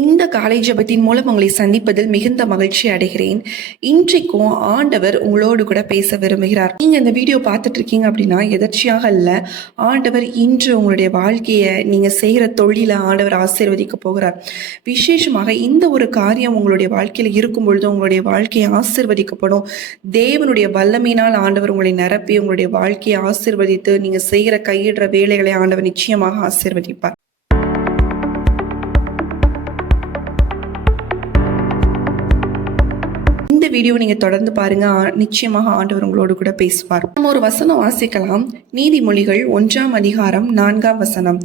இந்த காலை ஜெபத்தின் மூலம் உங்களை சந்திப்பதில் மிகுந்த மகிழ்ச்சி அடைகிறேன். இன்றைக்கும் ஆண்டவர் உங்களோடு கூட பேச விரும்புகிறார். நீங்க இந்த வீடியோ பார்த்துட்டு இருக்கீங்க அப்படின்னா எதர்ச்சியாக இல்ல. ஆண்டவர் இன்று உங்களுடைய வாழ்க்கையை நீங்க செய்கிற தொழிலை ஆண்டவர் ஆசீர்வதிக்க போகிறார். விசேஷமாக இந்த ஒரு காரியம் உங்களுடைய வாழ்க்கையில இருக்கும் பொழுது உங்களுடைய வாழ்க்கையை ஆசீர்வதிக்கப்படும். தேவனுடைய வல்லமையினால் ஆண்டவர் உங்களை நிரப்பி உங்களுடைய வாழ்க்கையை ஆசீர்வதித்து நீங்க செய்கிற கையிடுற வேலைகளை ஆண்டவர் நிச்சயமாக ஆசீர்வதிப்பார். இந்த வீடியோ நீங்க தொடர்ந்து பாருங்க. நிச்சயமாக ஆண்டவர் உங்களோடு கூட பேசுவார். நம்ம ஒரு வசனம் வாசிக்கலாம். நீதிமொழிகள் 1ஆம் அதிகாரம் 4ஆம் வசனம்.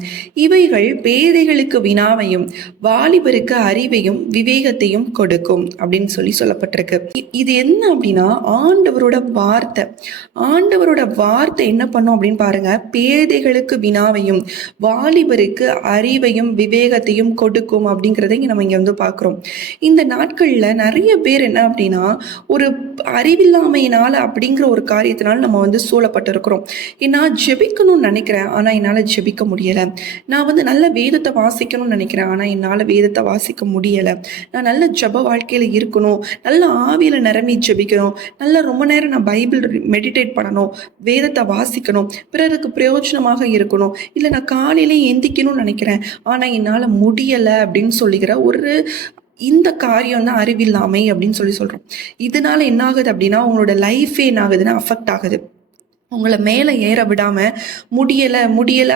இவைகள் பேதைகளுக்கு வினாவையும் வாலிபருக்கு அறிவையும் விவேகத்தையும் கொடுக்கும் அப்படின்னு சொல்லப்பட்டிருக்கு. இது என்ன அப்படின்னா ஆண்டவரோட வார்த்தை. ஆண்டவரோட வார்த்தை என்ன பண்ணும் அப்படின்னு பாருங்க. பேதைகளுக்கு வினாவையும் வாலிபருக்கு அறிவையும் விவேகத்தையும் கொடுக்கும் அப்படிங்கிறத நம்ம இங்க வந்து பாக்குறோம். இந்த நாட்கள்ல நிறைய பேர் என்ன அப்படின்னா ஒரு அறிவில்லாமையினால அப்படிங்கிற ஒரு காரியத்தினால நம்ம வந்து சூழப்பட்டிருக்கிறோம். நான் ஜெபிக்கணும்னு நினைக்கிறேன், ஆனா என்னால ஜெபிக்க முடியல. நான் வந்து நல்ல வேதத்தை வாசிக்கணும்னு நினைக்கிறேன், ஆனா என்னால வேதத்தை வாசிக்க முடியல. நான் நல்ல ஜெப வாழ்க்கையில இருக்கணும், நல்ல ஆவியில நிரம்பி ஜெபிக்கணும், நல்ல ரொம்ப நேரம் நான் பைபிள் மெடிடேட் பண்ணணும், வேதத்தை வாசிக்கணும், பிறருக்கு பிரயோஜனமாக இருக்கணும், இல்லை நான் காலையில எந்திக்கணும்னு நினைக்கிறேன், ஆனா என்னால முடியல அப்படின்னு சொல்லுகிற ஒரு இந்த காரியம் தான் அறிவில்லாமை அப்படின்னு சொல்றோம். இதனால என்ன ஆகுது அப்படின்னா உங்களோட லைஃபே என்ன ஆகுதுன்னா அஃபெக்ட் ஆகுது. உங்களை மேலே ஏற விடாமல் முடியலை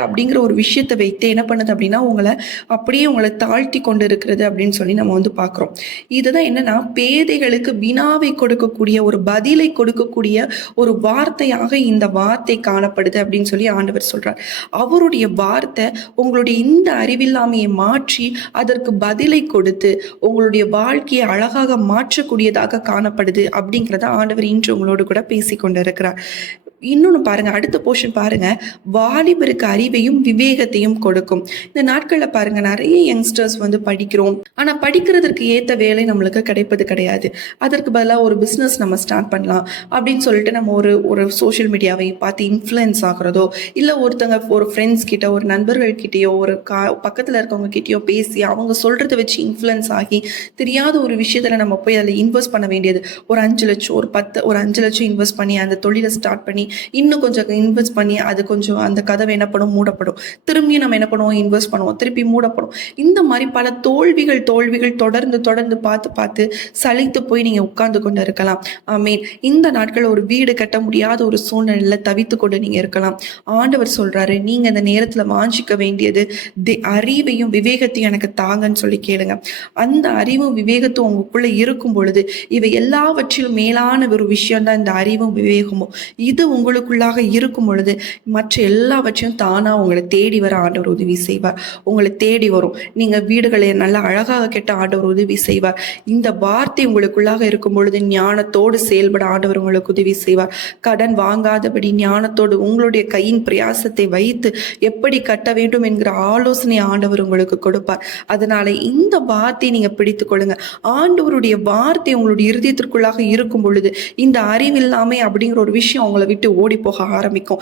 அப்படிங்கிற ஒரு விஷயத்தை வைத்து என்ன பண்ணுது அப்படின்னா உங்களை தாழ்த்தி கொண்டு இருக்கிறது அப்படின்னு சொல்லி நம்ம வந்து பார்க்குறோம். இதுதான் என்னன்னா பேதைகளுக்கு வினாவை கொடுக்கக்கூடிய ஒரு பதிலை கொடுக்கக்கூடிய ஒரு வார்த்தையாக இந்த வார்த்தை காணப்படுது அப்படின்னு சொல்லி ஆண்டவர் சொல்றார். அவருடைய வார்த்தை உங்களுடைய இந்த அறிவில்லாமையை மாற்றி அதற்கு பதிலை கொடுத்து உங்களுடைய வாழ்க்கையை அழகாக மாற்றக்கூடியதாக காணப்படுது அப்படிங்கிறத ஆண்டவர் இன்று உங்களோடு கூட பேசி கொண்டு இருக்கிறார். இன்னொன்று பாருங்க, அடுத்த போர்ஷன் பாருங்க. வாலிபருக்கு அறிவையும் விவேகத்தையும் கொடுக்கும். இந்த நாட்களில் பாருங்க நிறைய யங்ஸ்டர்ஸ் வந்து படிக்கிறோம், ஆனால் படிக்கிறதுக்கு ஏற்ற வேலை நம்மளுக்கு கிடைப்பது கிடையாது. அதற்கு பதிலாக ஒரு பிஸ்னஸ் நம்ம ஸ்டார்ட் பண்ணலாம் அப்படின்னு சொல்லிட்டு நம்ம ஒரு சோஷியல் மீடியாவை பார்த்து இன்ஃப்ளூயன்ஸ் ஆகிறதோ, இல்லை ஒரு ஃப்ரெண்ட்ஸ் கிட்ட ஒரு நண்பர்கள் கிட்டேயோ ஒரு பக்கத்தில் இருக்கவங்க கிட்டேயோ பேசி அவங்க சொல்றதை வச்சு இன்ஃப்ளூயன்ஸ் ஆகி தெரியாத ஒரு விஷயத்துல நம்ம போய் அதில் இன்வெஸ்ட் பண்ண வேண்டியது. ஒரு 5 லட்சம் ஒரு 5 லட்சம் இன்வெஸ்ட் பண்ணி அந்த தொழிலை ஸ்டார்ட் பண்ணி இன்னும் கொஞ்சம் இன்வெஸ்ட் பண்ணி அது கொஞ்சம் அந்த கதவை என்ன பண்ணும், மூடப்படும். திரும்பியும் நம்ம என்ன பண்ணுவோம், இன்வெஸ்ட் பண்ணுவோம், திருப்பி மூடப்படும். இந்த மாதிரி பல தோல்விகள் தொடர்ந்து பார்த்து சலித்து போய் நீங்க உட்கார்ந்து கொண்டு இருக்கலாம். ஆமீன். இந்த நாட்கள் ஒரு வீடு கட்ட முடியாத ஒரு சூழ்நிலையில தவித்து கொண்டு நீங்க இருக்கலாம். ஆண்டவர் சொல்றாரு, நீங்க இந்த நேரத்துல வாஞ்சிக்க வேண்டியது அறிவையும் விவேகத்தையும் எனக்கு தாங்கன்னு சொல்லி கேளுங்க. அந்த அறிவும் விவேகத்தும் உங்களுக்குள்ள இருக்கும் பொழுது இவை எல்லாவற்றிலும் மேலான ஒரு விஷயம் தான் இந்த அறிவும் விவேகமும். இது உங்களுக்குள்ளாக இருக்கும் பொழுது மற்ற எல்லாவற்றையும் தானா உங்களை தேடி வர ஆண்டவர் உதவி செய்வார். உங்களை தேடி வரும். நீங்க வீடுகளை நல்லா அழகாக கெட்ட ஆண்டவர் உதவி செய்வார். இந்த வார்த்தை உங்களுக்குள்ளாக இருக்கும் பொழுது ஞானத்தோடு செயல்பட ஆண்டவர் உங்களுக்கு உதவி செய்வார். கடன் வாங்காதபடி ஞானத்தோடு உங்களுடைய கையின் பிரயாசத்தை வைத்து எப்படி கட்ட வேண்டும் என்கிற ஆலோசனை ஆண்டவர் உங்களுக்கு கொடுப்பார். அதனால இந்த வார்த்தையை நீங்க பிடித்துக் கொள்ளுங்க. ஆண்டவருடைய வார்த்தை உங்களுடைய இருதயத்திற்குள்ளாக இருக்கும் பொழுது இந்த அறிவில்லாமை அப்படிங்கிற ஒரு விஷயம் உங்களை விட்டு ஓடி போக ஆரம்பிக்கும்.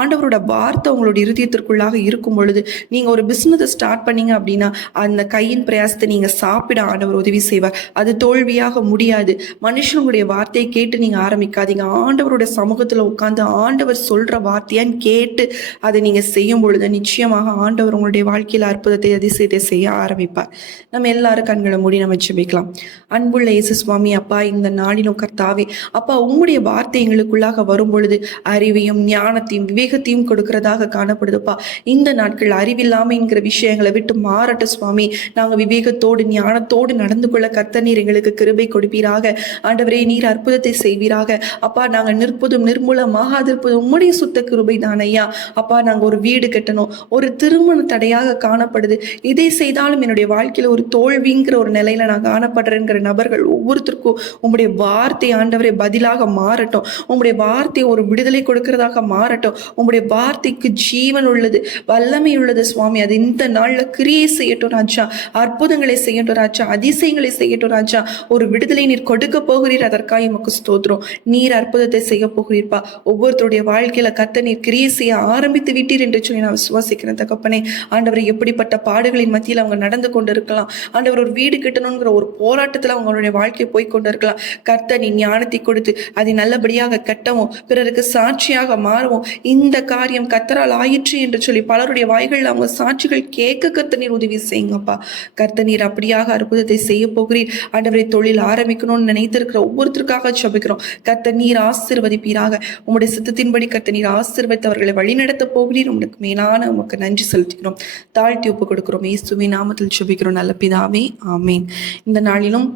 ஆண்டவரோட வார்த்தை உங்களுடைய இருதயத்திற்குள்ளாக இருக்கும் பொழுது நீங்க ஒரு பிசினஸ் ஸ்டார்ட் பண்ணீங்க அப்படின்னா அந்த கையின் பிரயாசத்தை நீங்க சாப்பிட ஆண்டவர் உதவி செய்வார். அது தோல்வியாக முடியாது. மனுஷனுடைய வார்த்தையை கேட்டு நீங்க ஆரம்பிக்காதீங்க. ஆண்டவருடைய சமூகத்துல உட்கார்ந்து ஆண்டவர் சொல்ற வார்த்தையான்னு கேட்டு அதை நீங்க செய்யும் பொழுது நிச்சயமாக ஆண்டவர் உங்களுடைய வாழ்க்கையில அற்புதத்தை அதிசயத்தை செய்ய ஆரம்பிப்பார். நம்ம எல்லாரும் கண்களை மூடி நம்ம ஜெபிக்கலாம். அன்புள்ள இயேசு சுவாமி, அப்பா, இந்த நாளிலும் கர்த்தாவே, அப்பா, உங்களுடைய வார்த்தை எங்களுக்குள்ளாக வரும் பொழுது அறிவையும் ஞானத்தையும் விவேகத்தையும் கொடுக்கிறதாக காணப்படுதுப்பா. இந்த நாட்கள் அறிவில்லாமைங்கிற விஷயங்களை விட்டு மாறட்டும் சுவாமி. நாங்கள் விவேகத்தோடு ஞானத்தோடு நடந்து கொள்ள கர்த்தர் நீர் எங்களுக்கு கிருபை கொடுப்பீராக. ஆண்டவரே, நீர் அற்புதத்தை செய்வீராக. அப்பா, நாங்கள் நிற்பதும் நிர்மூலமாகாதிருப்பதும் உம்முடைய சுத்த கிருபை தான் ஐயா. அப்பா, நாங்கள் ஒரு வீடு கட்டணும், ஒரு திருமண தடையாக காணப்படுது, இதை செய்தாலும் என்னுடைய வாழ்க்கையில ஒரு தோல்விங்கிற ஒரு நிலையில நான் காணப்படுறேங்கிற நபர்கள் ஒவ்வொருத்தருக்கும் உங்களுடைய வார்த்தை ஆண்டவரே பதிலாக மாறட்டும். உங்களுடைய வார்த்தை ஒரு விடுதலை கொடுக்கிறதாக மாறட்டும். உங்களுடைய வார்த்தைக்கு ஜீவன் உள்ளது, வல்லமை உள்ளது சுவாமி. அது இந்த நாள்ல கிரியை செய்யட்டும் ராஜா, அற்புதங்களை செய்யட்டும் ராஜா, அதிசயங்களை செய்யட்டும் ராஜா. ஒரு விடுதலை நீர் கொடுக்க போகிறீர், அதற்காக எமக்கு ஸ்தோத்திரம். நீர் அற்புதத்தை செய்ய போகிறீர்ப்பா. ஒவ்வொருத்தருடைய வாழ்க்கையில கர்த்தர் நீர் கிரியை செய்ய ஆரம்பித்து விட்டீர் என்று சொல்லி நான் விசுவாசிக்கிறேன் தகப்பனே. ஆண்டவர், எப்படிப்பட்ட பாடுகளின் மத்தியில் அவங்க நடந்து கொண்டு இருக்கலாம், ஆண்டவர் ஒரு வீடு கட்டணுங்கிற ஒரு போராட்டத்தில் அவங்களுடைய வாழ்க்கை போய் கொண்டு இருக்கலாம். கர்த்தர் நீ ஞானத்தை கொடுத்து அதை நல்லபடியாக கட்டவும் பிறருக்கு சாட்சியாக மாறவும் இந்த காரியம் கர்த்தரால் ஆயிற்று என்று சொல்லி பலருடைய வாய்கள் அவங்க சாட்சிகள் கேட்க கர்த்தர் நீர் உதவி செய்யுங்கப்பா. கர்த்தர் நீர் அப்படியாக அற்புதத்தை செய்ய போகிறீர். ஆண்டவரை தொழில் ஆரம்பிக்கணும்னு நினைத்திருக்கிற ஒவ்வொருத்தருக்காக ஜெபிக்கிறோம். கர்த்தர் நீர் ஆசீர்வதிப்பீராக. உங்களுடைய சித்தத்தின்படி கர்த்தர் நீர் ஆசீர்வதித்து அவர்களை வழிநடத்த போகிறீர். உங்களுக்கு மேலான உமக்கு நன்றி செலுத்துகிறோம், தாழ்த்தி ஒப்பு கொடுக்கிறோம். இயேசுவின் நாமத்தில் ஜெபிக்கிறோம் நல்ல பிதாவே, ஆமீன். இந்த நாளிலும்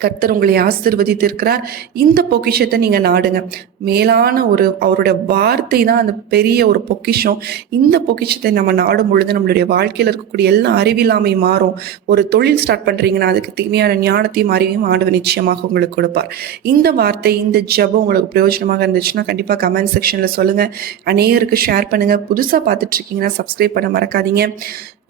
கர்த்தர் உங்களை ஆசீர்வதித்திருக்கிறார். இந்த பொக்கிஷத்தை நீங்க நாடுங்க. மேலான ஒரு அவருடைய வார்த்தை தான் அந்த பெரிய ஒரு பொக்கிஷம். இந்த பொக்கிஷத்தை நம்ம நாடும் பொழுது நம்மளுடைய வாழ்க்கையில் இருக்கக்கூடிய எல்லா அறிவில்லாமை மாறும். ஒரு தொழில் ஸ்டார்ட் பண்றீங்கன்னா அதுக்கு தேவையான ஞானத்தையும் அறிவையும் ஆண்டவர் நிச்சயமாக உங்களுக்கு கொடுப்பார். இந்த வார்த்தை, இந்த ஜெபம் உங்களுக்கு பிரயோஜனமாக இருந்துச்சுன்னா கண்டிப்பா கமெண்ட் செக்ஷன்ல சொல்லுங்க. அநேகருக்கு ஷேர் பண்ணுங்க. புதுசா பார்த்துட்டு இருக்கீங்கன்னா சப்ஸ்கிரைப் பண்ண மறக்காதீங்க.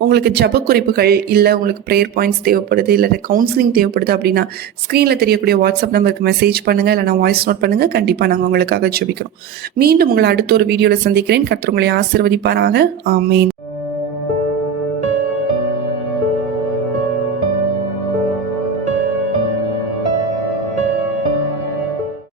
உங்களுக்கு ஜப குறிப்புகள் இல்லை, உங்களுக்கு ப்ரேயர் பாயிண்ட்ஸ் தேவைப்படுது, இல்லை கவுன்சிலிங் தேவைப்படுது அப்படின்னா ஸ்க்ரீனில் தெரியக்கூடிய வாட்ஸ்அப் நம்பருக்கு மெசேஜ் பண்ணுங்கள், இல்லைனா வாய்ஸ் நோட் பண்ணுங்கள். கண்டிப்பாக நாங்கள் உங்களுக்காக ஜெபிக்கிறோம். மீண்டும் உங்களை அடுத்த ஒரு வீடியோவில் சந்திக்கிறேன். கர்த்தர் உங்களை ஆசீர்வதிப்பாராக. ஆமேன்.